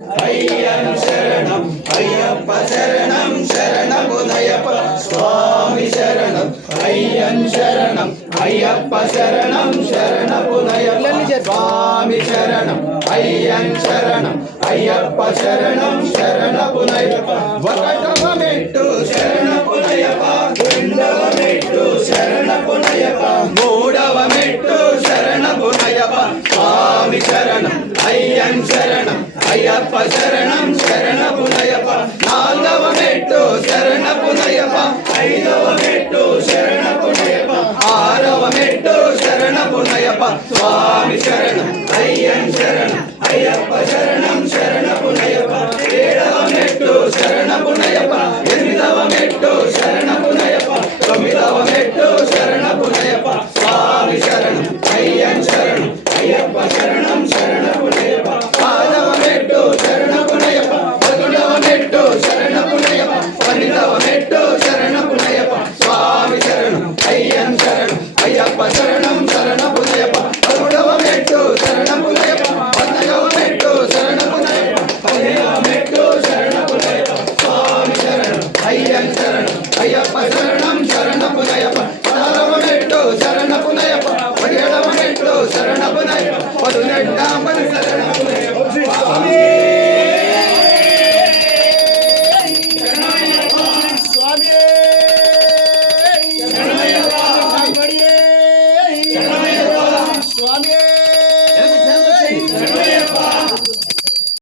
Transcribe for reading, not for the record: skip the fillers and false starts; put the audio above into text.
అయ్యన్ శరణం అయ్యప్ప శరణం శరణమునయప్ప స్వామి శరణం అయ్యన్ శరణం అయ్యప్ప శరణం శరణమునయప్ప స్వామి శరణం అయ్యన్ శరణం అయ్యప్ప శరణం శరణమునయప్ప ఒకటవ మెట్టు శరణమునయప్ప రెండవ మెట్టు శరణమునయప్ప మూడవ మెట్టు శరణమునయప్ప స్వామి శరణం అయ్యన్ శరణం అయ్యప్ప శరణం శరణమునయప్ప నాలుగవ మెట్టు శరణమునయప్ప ఐదవ మెట్టు శరణమునయప్ప ఆరవ మెట్టు శరణమునయప్ప స్వామి శరణం అయ్యన్ శరణం అయ్యప్ప శరణం